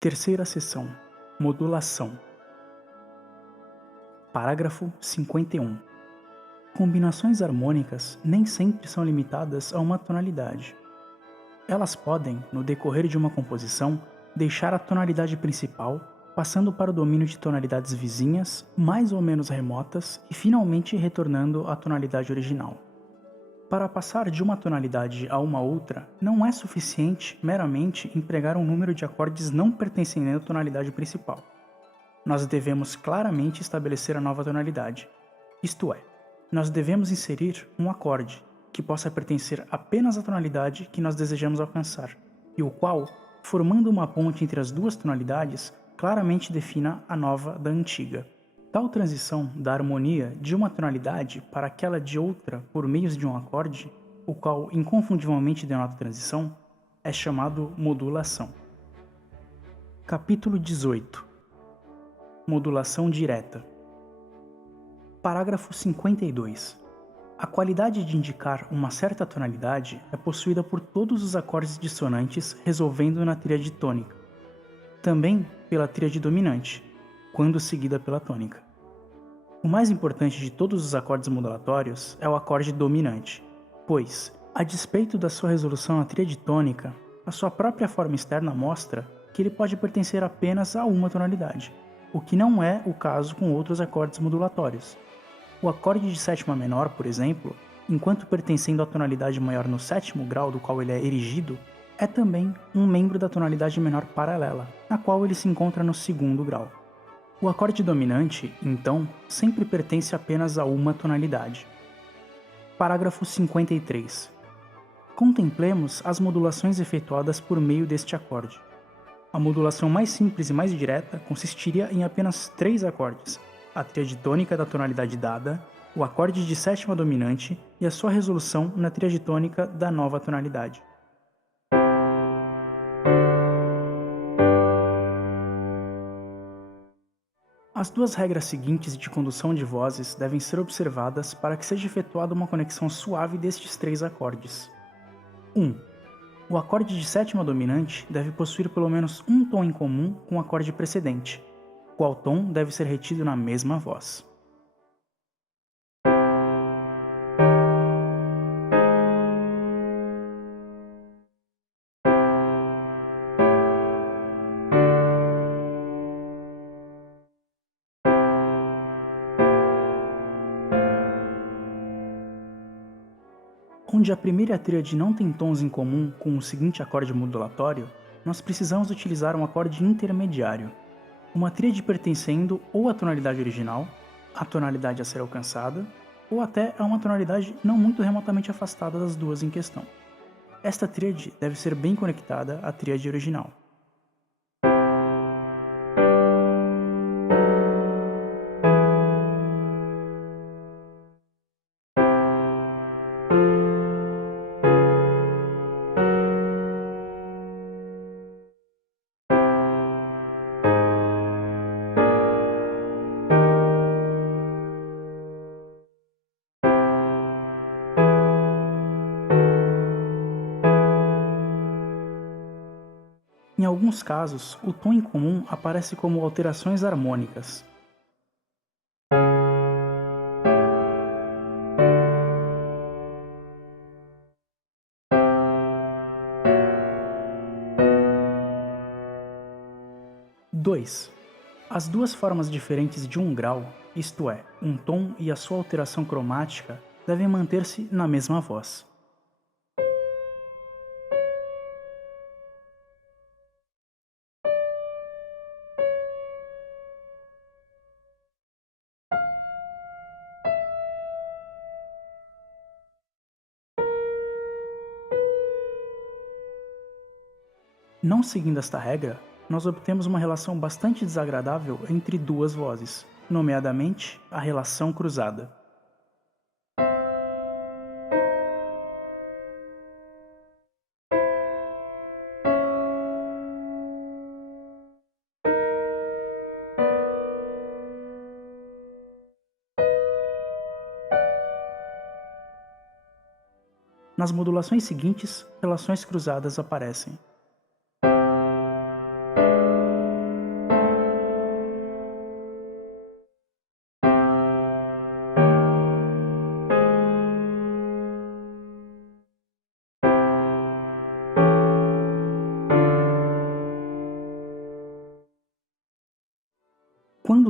Terceira seção. Modulação. Parágrafo 51. Combinações harmônicas nem sempre são limitadas a uma tonalidade. Elas podem, no decorrer de uma composição, deixar a tonalidade principal, passando para o domínio de tonalidades vizinhas, mais ou menos remotas, e finalmente retornando à tonalidade original. Para passar de uma tonalidade a uma outra, não é suficiente meramente empregar um número de acordes não pertencentes à tonalidade principal. Nós devemos claramente estabelecer a nova tonalidade, isto é, nós devemos inserir um acorde que possa pertencer apenas à tonalidade que nós desejamos alcançar, e o qual, formando uma ponte entre as duas tonalidades, claramente defina a nova da antiga. Tal transição da harmonia de uma tonalidade para aquela de outra por meio de um acorde, o qual inconfundivelmente denota transição, é chamado modulação. Capítulo 18. Modulação direta. Parágrafo 52. A qualidade de indicar uma certa tonalidade é possuída por todos os acordes dissonantes resolvendo na tríade tônica. Também pela tríade dominante, quando seguida pela tônica. O mais importante de todos os acordes modulatórios é o acorde dominante, pois, a despeito da sua resolução na tríade tônica, a sua própria forma externa mostra que ele pode pertencer apenas a uma tonalidade, o que não é o caso com outros acordes modulatórios. O acorde de sétima menor, por exemplo, enquanto pertencendo à tonalidade maior no sétimo grau do qual ele é erigido, é também um membro da tonalidade menor paralela, na qual ele se encontra no segundo grau. O acorde dominante, então, sempre pertence apenas a uma tonalidade. Parágrafo 53. Contemplemos as modulações efetuadas por meio deste acorde. A modulação mais simples e mais direta consistiria em apenas 3 acordes: a tríade tônica da tonalidade dada, o acorde de sétima dominante e a sua resolução na tríade tônica da nova tonalidade. As duas regras seguintes de condução de vozes devem ser observadas para que seja efetuada uma conexão suave destes 3 acordes. 1. O acorde de sétima dominante deve possuir pelo menos um tom em comum com o acorde precedente, qual tom deve ser retido na mesma voz. Onde a primeira tríade não tem tons em comum com o seguinte acorde modulatório, nós precisamos utilizar um acorde intermediário, uma tríade pertencendo ou à tonalidade original, à tonalidade a ser alcançada, ou até a uma tonalidade não muito remotamente afastada das duas em questão. Esta tríade deve ser bem conectada à tríade original. Em alguns casos, o tom em comum aparece como alterações harmônicas. Dois. As duas formas diferentes de um grau, isto é, um tom e a sua alteração cromática, devem manter-se na mesma voz. Não seguindo esta regra, nós obtemos uma relação bastante desagradável entre duas vozes, nomeadamente a relação cruzada. Nas modulações seguintes, relações cruzadas aparecem.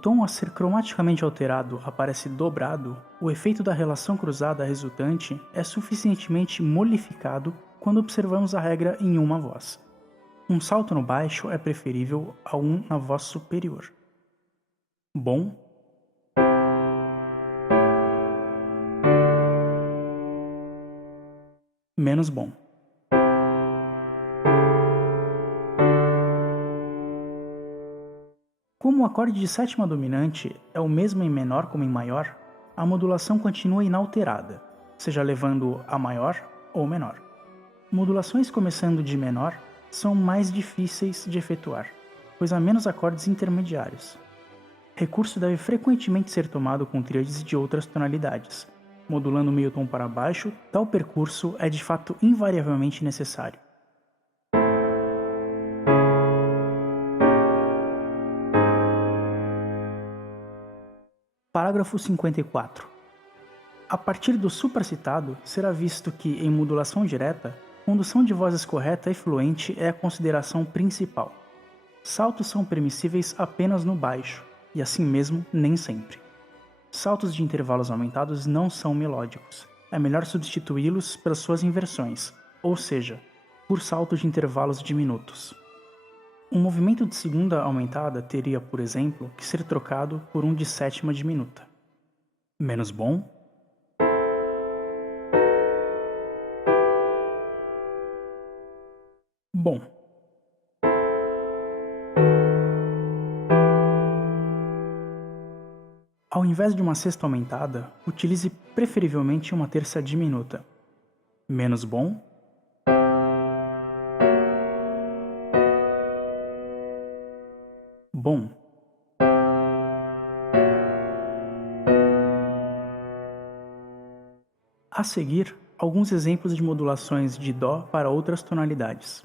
tom a ser cromaticamente alterado aparece dobrado, o efeito da relação cruzada resultante é suficientemente modificado quando observamos a regra em uma voz. Um salto no baixo é preferível a um na voz superior. Bom, menos bom. Como o acorde de sétima dominante é o mesmo em menor como em maior, a modulação continua inalterada, seja levando a maior ou menor. Modulações começando de menor são mais difíceis de efetuar, pois há menos acordes intermediários. Recurso deve frequentemente ser tomado com tríades de outras tonalidades. Modulando meio tom para baixo, tal percurso é de fato invariavelmente necessário. Parágrafo 54. A partir do supracitado, será visto que, em modulação direta, condução de vozes correta e fluente é a consideração principal. Saltos são permissíveis apenas no baixo, e assim mesmo nem sempre. Saltos de intervalos aumentados não são melódicos. É melhor substituí-los pelas suas inversões, ou seja, por saltos de intervalos diminutos. Um movimento de segunda aumentada teria, por exemplo, que ser trocado por um de sétima diminuta. Menos bom? Bom. Ao invés de uma sexta aumentada, utilize preferivelmente uma terça diminuta. Menos bom? Bom. A seguir, alguns exemplos de modulações de Dó para outras tonalidades.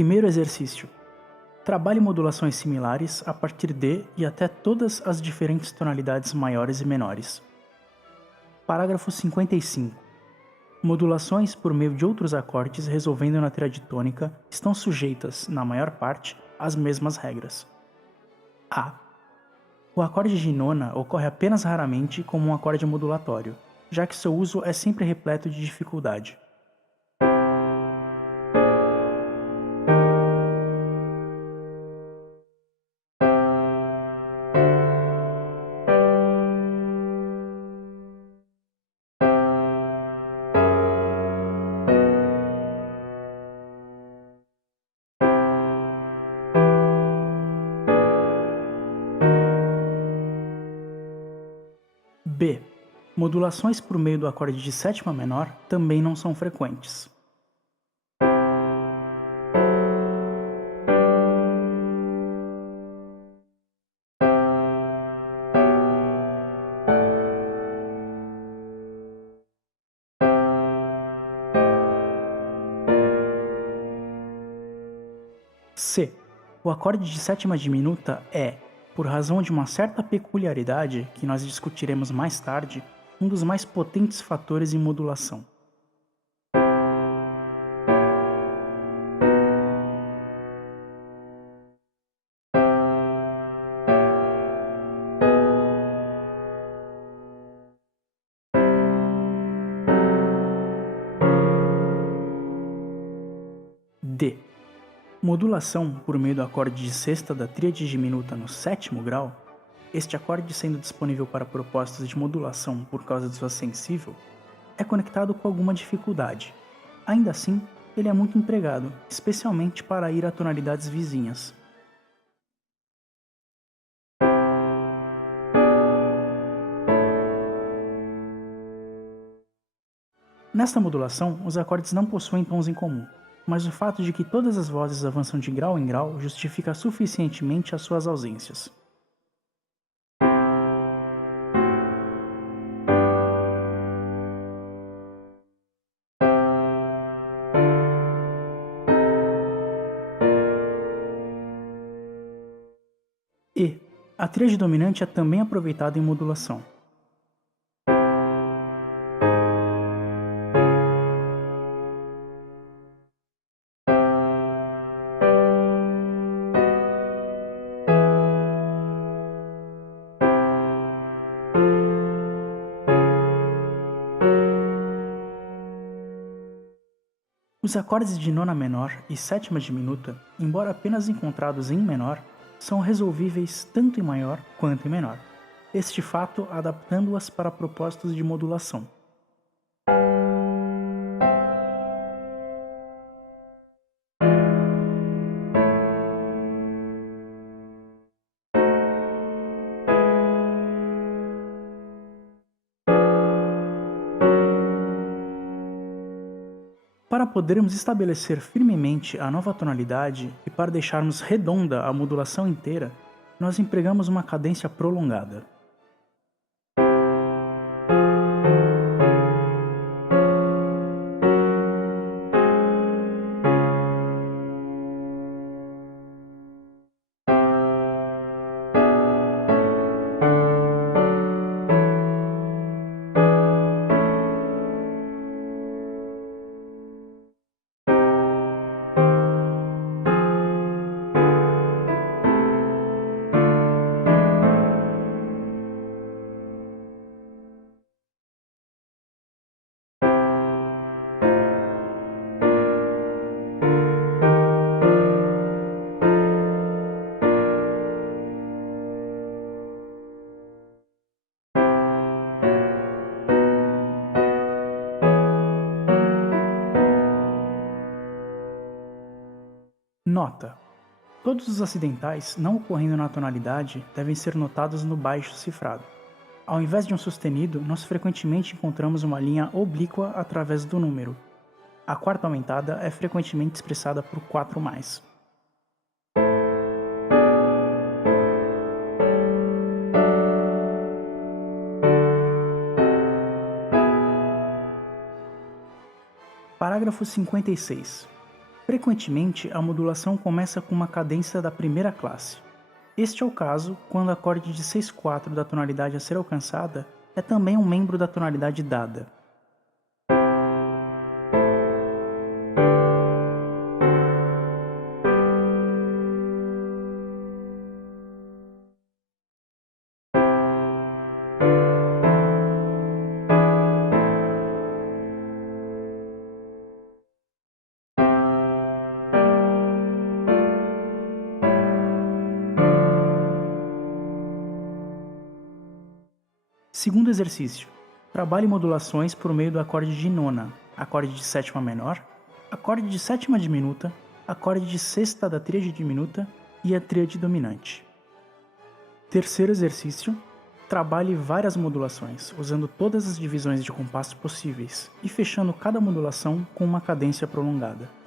Primeiro exercício. Trabalhe modulações similares a partir de e até todas as diferentes tonalidades maiores e menores. Parágrafo 55. Modulações por meio de outros acordes resolvendo na tríade tônica estão sujeitas, na maior parte, às mesmas regras. A. O acorde de nona ocorre apenas raramente como um acorde modulatório, já que seu uso é sempre repleto de dificuldade. B. Modulações por meio do acorde de sétima menor também não são frequentes. C. O acorde de sétima diminuta é, por razão de uma certa peculiaridade que nós discutiremos mais tarde, um dos mais potentes fatores em modulação. Modulação por meio do acorde de sexta da tríade diminuta no sétimo grau, este acorde sendo disponível para propósitos de modulação por causa de sua sensível, é conectado com alguma dificuldade. Ainda assim, ele é muito empregado, especialmente para ir a tonalidades vizinhas. Nesta modulação, os acordes não possuem tons em comum, mas o fato de que todas as vozes avançam de grau em grau justifica suficientemente as suas ausências. E a tríade dominante é também aproveitada em modulação. Os acordes de nona menor e sétima diminuta, embora apenas encontrados em menor, são resolvíveis tanto em maior quanto em menor, este fato adaptando-as para propósitos de modulação. Para podermos estabelecer firmemente a nova tonalidade e para deixarmos redonda a modulação inteira, nós empregamos uma cadência prolongada. Nota: todos os acidentais não ocorrendo na tonalidade devem ser notados no baixo cifrado. Ao invés de um sustenido, nós frequentemente encontramos uma linha oblíqua através do número. A quarta aumentada é frequentemente expressada por 4+. Parágrafo 56. Frequentemente, a modulação começa com uma cadência da primeira classe. Este é o caso quando o acorde de 6/4 da tonalidade a ser alcançada é também um membro da tonalidade dada. Segundo exercício. Trabalhe modulações por meio do acorde de nona, acorde de sétima menor, acorde de sétima diminuta, acorde de sexta da tríade diminuta e a tríade dominante. Terceiro exercício. Trabalhe várias modulações, usando todas as divisões de compasso possíveis e fechando cada modulação com uma cadência prolongada.